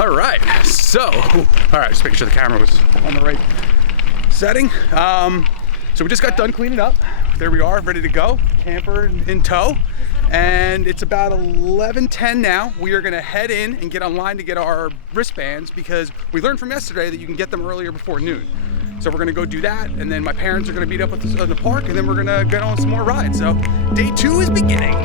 All right, so, just making sure the camera was on the right setting. So we just got done cleaning up. There we are, ready to go. Camper in tow. And it's about 11:10 now. We are gonna head in and get online to get our wristbands because we learned from yesterday that you can get them earlier before noon. So we're gonna go do that, and then my parents are gonna meet up with us in the park, and then we're gonna get on some more rides. So day 2 is beginning.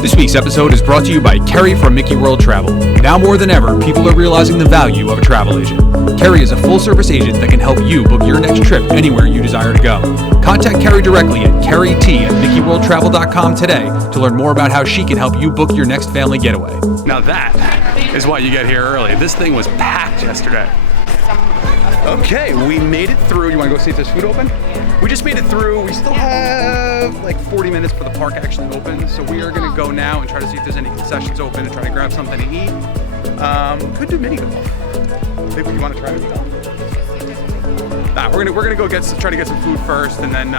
This week's episode is brought to you by Kerry from Mickey World Travel. Now more than ever, people are realizing the value of a travel agent. Kerry is a full-service agent that can help you book your next trip anywhere you desire to go. Contact Kerry directly at kerryt@mickeyworldtravel.com today to learn more about how she can help you book your next family getaway. Now that is why you get here early. This thing was packed yesterday. Okay, we made it through. You want to go see if there's food open? We just made it through. We still have like 40 minutes for the park actually open. So we are going to go now and try to see if there's any concessions open and try to grab something to eat. Could do mini golf. Maybe you want to try mini golf? Nah, we're gonna go try to get some food first, and then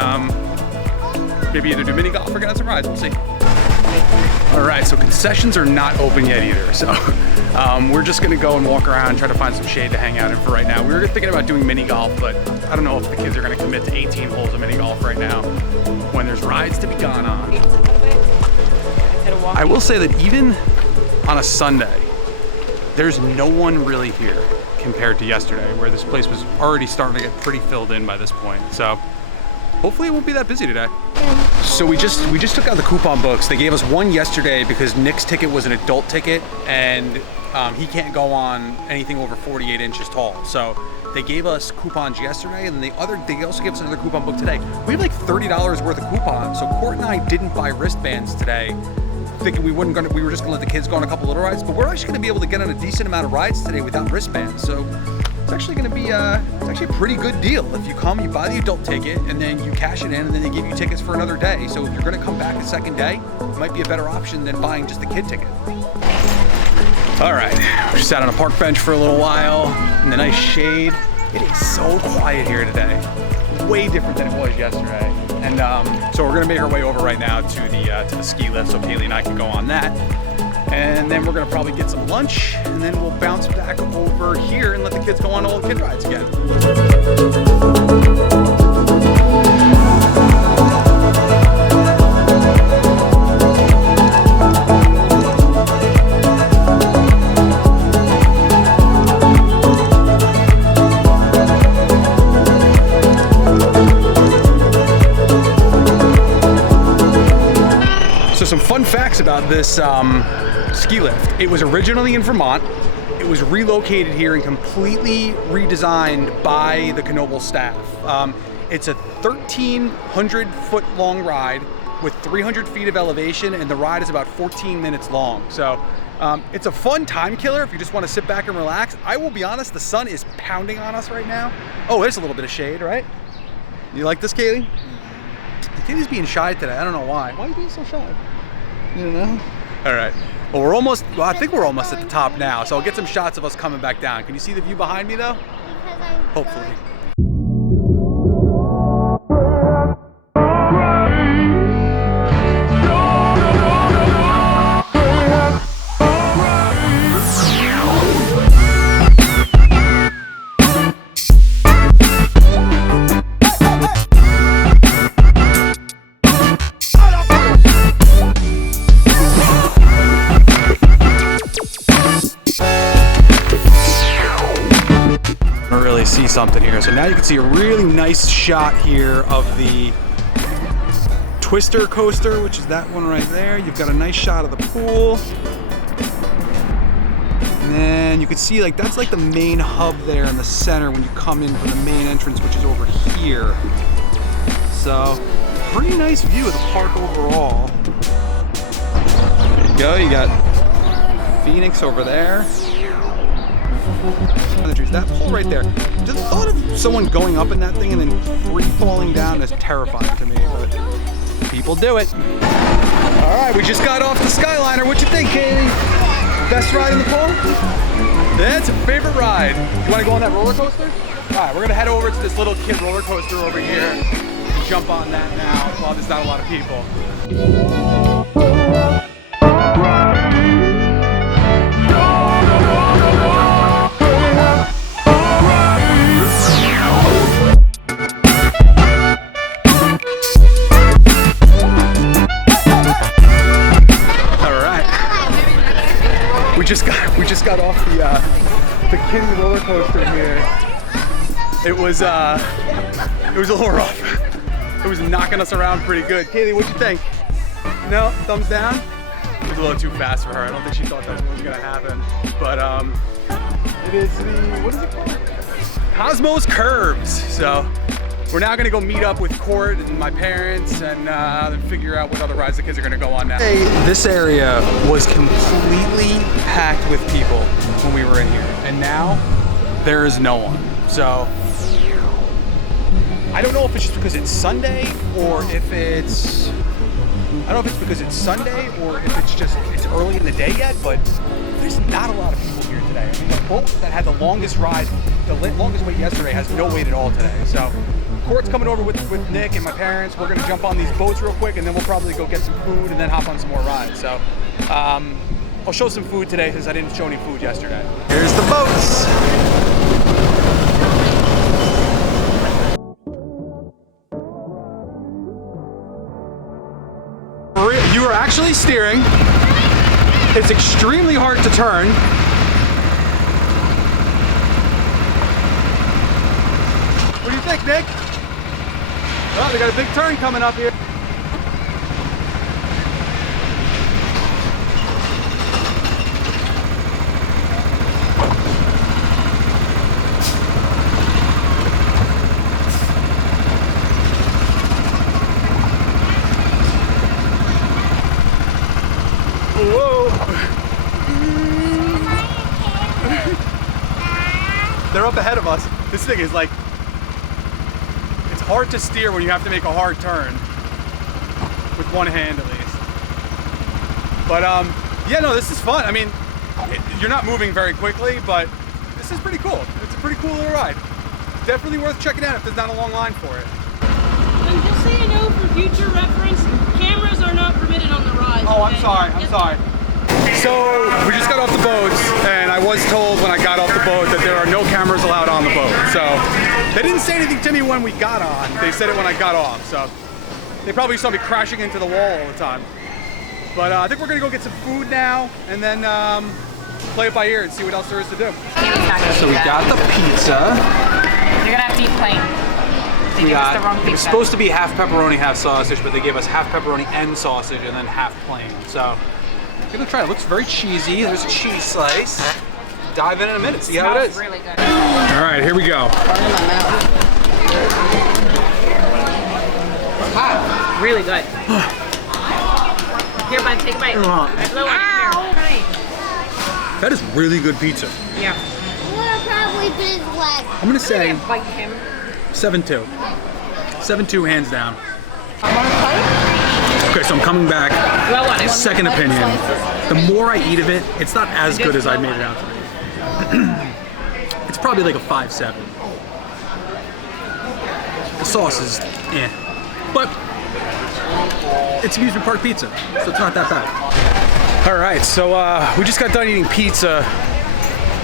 maybe either do mini golf or get on some rides. We'll see. All right, so concessions are not open yet either. So we're just gonna go and walk around and try to find some shade to hang out in for right now. We were thinking about doing mini golf, but I don't know if the kids are gonna commit to 18 holes of mini golf right now when there's rides to be gone on. I will say that even on a Sunday, there's no one really here compared to yesterday, where this place was already starting to get pretty filled in by this point. So hopefully it won't be that busy today. So we just took out the coupon books. They gave us one yesterday because Nick's ticket was an adult ticket, and he can't go on anything over 48 inches tall. So they gave us coupons yesterday, and they also gave us another coupon book today. We have like $30 worth of coupons. So Court and I didn't buy wristbands today, thinking we were just gonna let the kids go on a couple little rides, but we're actually gonna be able to get on a decent amount of rides today without wristbands. So it's actually gonna be it's actually a pretty good deal. If you come, you buy the adult ticket, and then you cash it in, and then they give you tickets for another day. So if you're gonna come back a second day, it might be a better option than buying just the kid ticket. All right, we just sat on a park bench for a little while in the nice shade. It is so quiet here today. Way different than it was yesterday. And so we're gonna make our way over right now to the ski lift so Kaylee and I can go on that. And then we're gonna probably get some lunch, and then we'll bounce back over here and let the kids go on all the kid rides again. So some fun facts about this ski lift. It was originally in Vermont. It was relocated here and completely redesigned by the Knoebels staff. It's a 1,300 foot long ride with 300 feet of elevation, and the ride is about 14 minutes long. So it's a fun time killer if you just want to sit back and relax. I will be honest, the sun is pounding on us right now. Oh, there's a little bit of shade, right? You like this, Kaylee? Kaylee's being shy today. I don't know why. Why are you being so shy? You don't know? All right. Well, I think we're almost at the top now, so I'll get some shots of us coming back down. Can you see the view behind me, though? Hopefully. See something here. So now you can see a really nice shot here of the Twister coaster, which is that one right there. You've got a nice shot of the pool. And then you can see like that's like the main hub there in the center when you come in from the main entrance, which is over here. So pretty nice view of the park overall. There you go. You got Phoenix over there. That pole right there. The thought of someone going up in that thing and then free falling down is terrifying to me, but people do it. All right, we just got off the Skyliner. What you think, Kaylee? Best ride in the pool? That's a favorite ride. You want to go on that roller coaster? All right, we're gonna head over to this little kid roller coaster over here and jump on that now while there's not a lot of people. just got off the Kiddie roller coaster here. It was a little rough. It was knocking us around pretty good. Kaylee, what'd you think? No, thumbs down? It was a little too fast for her. I don't think she thought that was gonna happen. But it is what is it called? Cosmos Curves. So we're now gonna go meet up with Court and my parents and then figure out what other rides the kids are gonna go on now. This area was completely packed with people when we were in here, and now there is no one. So I don't know if it's just because it's Sunday or if it's it's early in the day yet, but there's not a lot of people here today. I mean, the boat that had the longest ride, the longest wait yesterday has no wait at all today. So Court's coming over with Nick and my parents. We're gonna jump on these boats real quick and then we'll probably go get some food and then hop on some more rides. So I'll show some food today since I didn't show any food yesterday. Here's the boats. You are actually steering. It's extremely hard to turn. What do you think, Nick? Oh, they got a big turn coming up here. Whoa! They're up ahead of us. This thing is like, it's hard to steer when you have to make a hard turn with one hand at least. But yeah, no, this is fun. I mean, you're not moving very quickly, but this is pretty cool. It's a pretty cool little ride. Definitely worth checking out if there's not a long line for it. And just so you know, for future reference, cameras are not permitted on the rides. Oh, okay? I'm sorry. So we just got off the boats, and I was told when I got off the boat that there are no cameras allowed on the boat. So they didn't say anything to me when we got on. They said it when I got off. So they probably saw me crashing into the wall all the time. But I think we're gonna go get some food now, and then play it by ear and see what else there is to do. So we got the pizza. You're gonna have to eat plain. They gave us the wrong pizza. It's supposed to be half pepperoni, half sausage, but they gave us half pepperoni and sausage, and then half plain. So I'm gonna try it. It looks very cheesy. There's a cheese slice. Dive in a minute, see how it is. Really good. All right, here we go. Really good. Here, bud, take a bite. I blow on here. That is really good pizza. Yeah. Probably big leg. I'm gonna say Bite him. 7-2. 7-2 hands down. Okay, so I'm coming back. Well, what? Second opinion. The more I eat of it, it's not as good as I made it out to be. It's probably like a 5-7. The sauce is but it's amusement park pizza, so it's not that bad. All right, so we just got done eating pizza.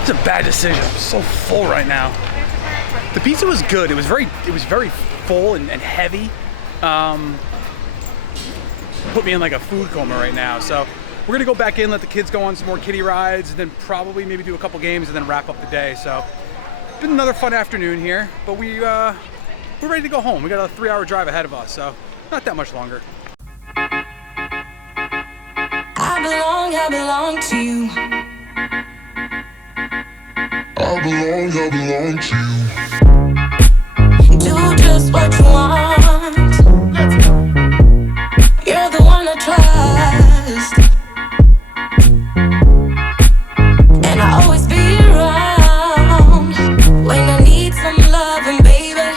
It's a bad decision. I'm so full right now. The pizza was good. It was very full and heavy. Put me in like a food coma right now. So we're gonna go back in, let the kids go on some more kiddie rides, and then probably maybe do a couple games and then wrap up the day. So been another fun afternoon here, but we're ready to go home. We got a 3-hour drive ahead of us, so not that much longer. I belong to you. I belong to you. Do just what you want. You're the one I trust, and I always be around when I need some loving, baby.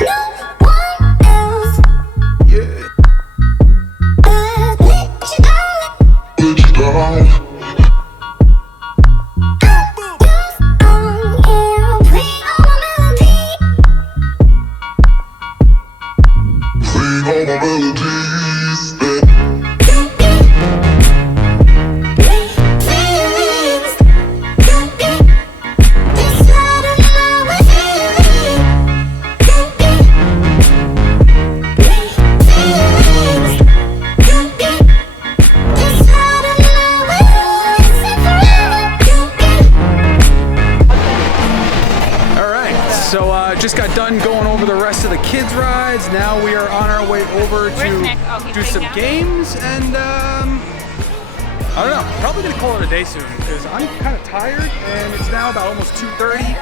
No one else. Let you down. All my melody. the kids' rides. Now we are on our way over to Nick? Oh, he's do some taking games, and I don't know. Probably gonna call it a day soon because I'm kind of tired, and it's now about almost 2:30.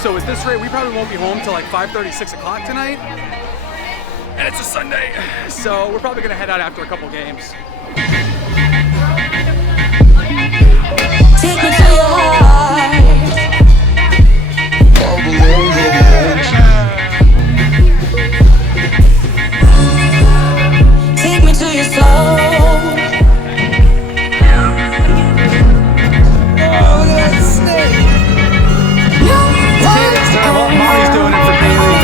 So at this rate, we probably won't be home till like 5:30, 6 o'clock tonight. And it's a Sunday, so we're probably gonna head out after a couple games. Take me to your heart. Take me to your soul. Mommy's doing it for Bailey.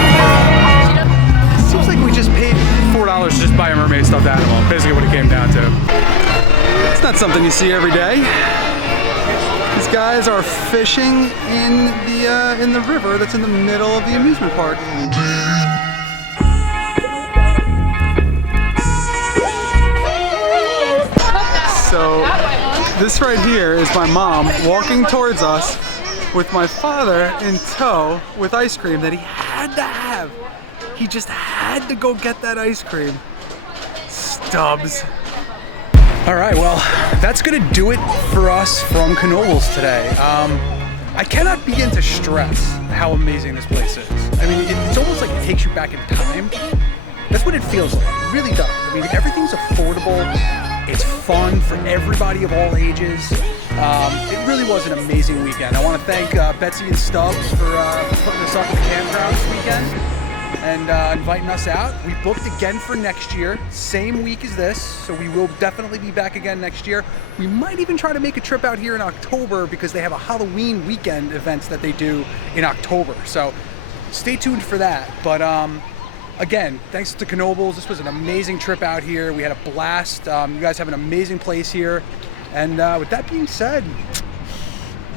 Seems like we just paid $4 to just buy a mermaid stuffed animal. Basically what it came down to. It's not something you see every day. These guys are fishing in the river that's in the middle of the amusement park. So this right here is my mom walking towards us with my father in tow with ice cream that he had to have. He just had to go get that ice cream. Stubbs. All right, well, that's gonna do it for us from Knoebels today. I cannot begin to stress how amazing this place is. I mean, it's almost like it takes you back in time. That's what it feels like, it really does. I mean, everything's affordable, it's fun for everybody of all ages. It really was an amazing weekend. I want to thank Betsy and Stubbs for putting us up at the campground this weekend and inviting us out. We booked again for next year, same week as this, so we will definitely be back again next year. We might even try to make a trip out here in October because they have a Halloween weekend events that they do in October. So stay tuned for that. But again, thanks to Knoebels. This was an amazing trip out here. We had a blast. You guys have an amazing place here. And with that being said,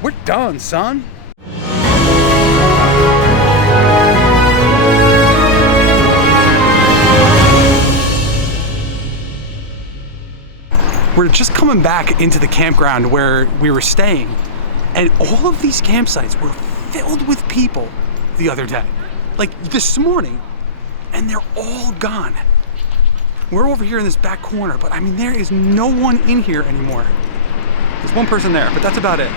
we're done, son. We're just coming back into the campground where we were staying, and all of these campsites were filled with people the other day. Like this morning, and they're all gone. We're over here in this back corner, but I mean, there is no one in here anymore. There's one person there, but that's about it.